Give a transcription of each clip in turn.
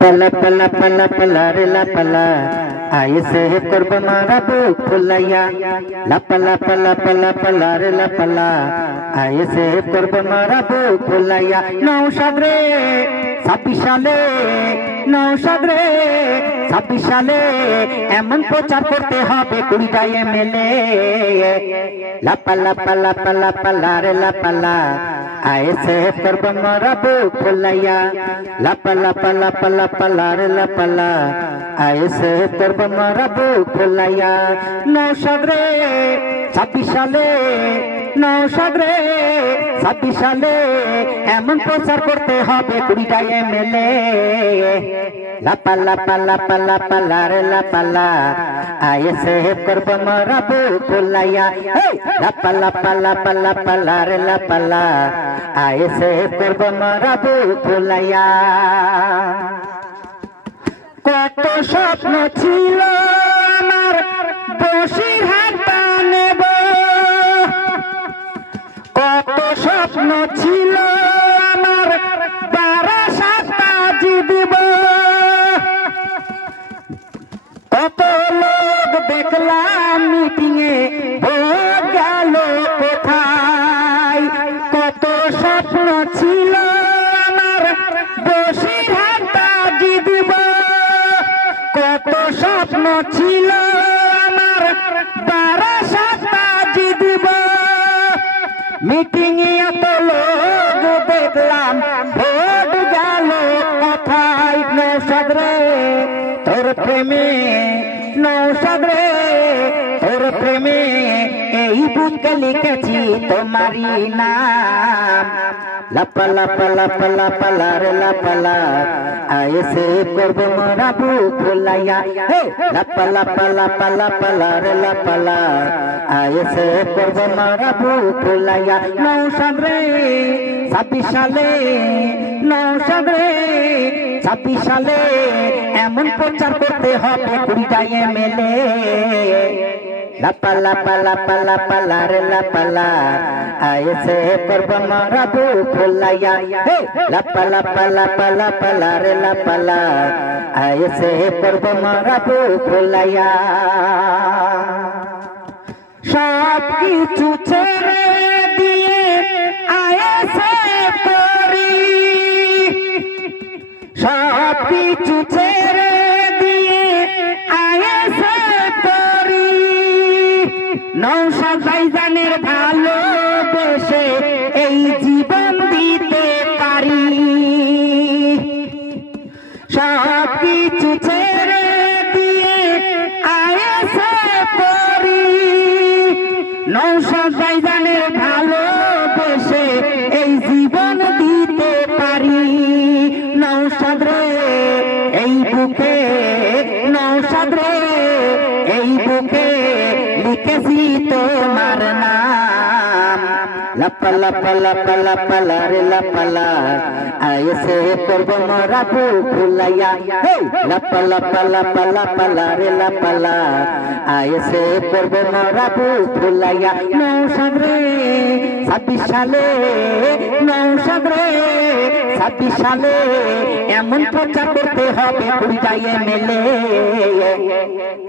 পাল্লা পাল্লা পাল্লা পাল্লা রে লা পাল্লা আইসে করব মারা বুক ফুলাইয়া লা পাল্লা পাল্লা পাল্লা পাল্লা রে লা পাল্লা আইসে করব মারা বুক ফুলাইয়া নৌশাদ রে ছাব্বিশ সালে নৌসাদ রে ছাব্বিশ সালে এমন প্রচার করতে হবে কুড়িটা এমএলএ। লাপা লাপা লাপা লাপা, লা রে, লাপা, লা। আয়ে সে করব মারা বুক ফুলাইয়া। রে, লাপা, লা। আয়ে সে করব মারা বুক ফুলাইয়া। নৌসাদ রে ছাব্বিশ সালে নৌসাদ রে ছাব্বিশ সালে এমন প্রচার করতে হবে কুড়িটা এমএলএ। লাপা লাপা লাপা লাপা রে করব মারা বুক ফুলাইয়া হেই! লাপা লাপা লাপা লাপা, লা, রে, লাপা, লা। আয়ে সে করব মারা কত স্বপ্ন ছিল স্বপ্ন ছিল আমার বারা সাতটা জিতব কত লোক দেখলাম মিটিংয়ে, ভোট গেল কোথায়? কত স্বপ্ন ছিল আমার বসির হাতটা জিতব কত স্বপ্ন ছিল আমার বারা মিটিং এত লোক দেখলাম, ভোট গেল কথায় নৌসাদ রে তোর প্রেমে নৌসাদ রে তোর প্রেমে এই বুকে লিখেছি তোমারই নাম। লাপা লাপা লাপা লাপা লা রে লাপা, লা। আয়ে সে করব মোরা বুক ফুলাইয়া হে লাপা লাপা লাপা লাপা লা রে লাপা, লা। আয়ে সে করব মোরা বুক ফুলাইয়া নৌসাদ রে, ছাব্বিশ সালে, নৌসাদ রে, ছাব্বিশ সালে এমন প্রচার করতে হবে কুড়িটা এমএলএ লাপা লাপা লাপা লাপা, লা, রে, লাপা, লা। আয়ে সে করব মারা বু ফুলাইয়া হে, লাপা লাপা লাপা লাপা, লা, রে, লাপা, লা। আয়ে সে করব মারা বু ফুলাইয়া সব কিছু ছেড়ে দিয়ে আয়ে করি। সব কিছু নৌসাদ ভাইজানের ভালোবেসে এই জীবন দিতে পারি। সব কিছু ছেড়ে দিয়ে আয়েসে করি। নৌসাদ ভাইজানের ভালোবেসে এই জীবন তোমার নাম। লাপা লাপা লাপা লাপা লা রে লাপা লা আয়েসে করব মরা ফুলাইয়া হে লাপা লাপা লাপা লাপা লা রে লাপা লা আয়েসে করব মরা ফুলাইয়া নৌসাদ রে ছাব্বিশ সালে নৌসাদ রে ছাব্বিশ সালে এমন প্রচার করতে হবে কুড়িটা এমএলএ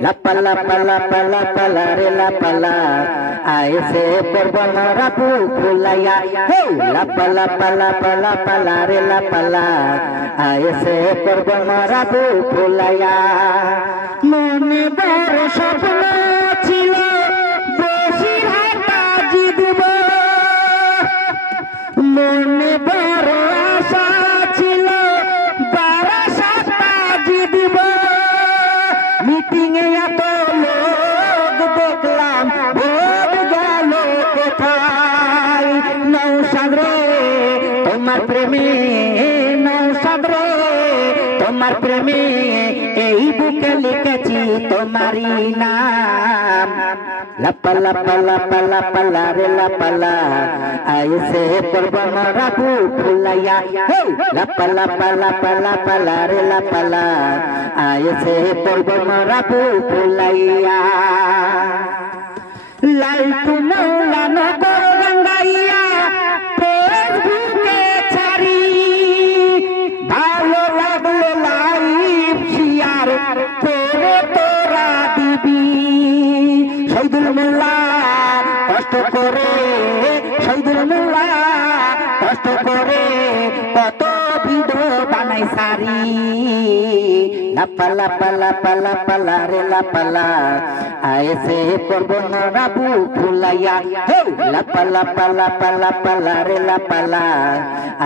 লাপা লাপা লাপা লাপা লা রে লাপা লা আয়েসে করব মরা বুক ফুলাইয়া হে লাপালা পালা পালা পালা রে লাপালা আয়েসে করব মরা বুক ফুলাইয়া মনে বড় স্বপ্ন তোমার প্রেমে নৌসাদ রে তোমার প্রেমে এই বুকে লিখেছি তোমারই নাম লাপা লাপা লাপা লাপা লা রে লাপা লা আইসে করব মরা বুক ফুলাইয়া হে লাপা লাপা লাপা লাপা লা রে লাপা লা আইসে করব মরা বুক ফুলাইয়া লাইটু মৌলানো গো বানাই সারি। লাপা লাপা লাপা লাপা লারে লাপালা। আয়েসে করব নরাবু ফুলাইয়া হে লাপা লাপা লাপা লাপা লারে লাপালা।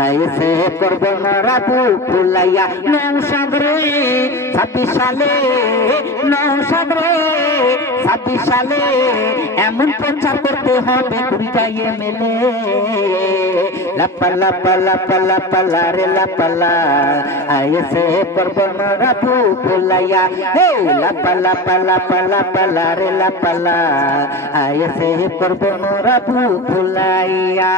আয়েসে করব নরাবু ফুলাইয়া নৌসাদ রে, ছাব্বিশ সালে, নৌসাদ রে, ছাব্বিশ সালে এমন প্রচার করতে হবে কুড়িটাইয়ে মেলে লাপা লাপা লাপা লাপা লারে লাপালা। আয়েসে করব নরাবু ফুলাইয়া হে লাপালা, পালা পালা পালা রে লাপালা আইসে করব নরাবু ফুলাইয়া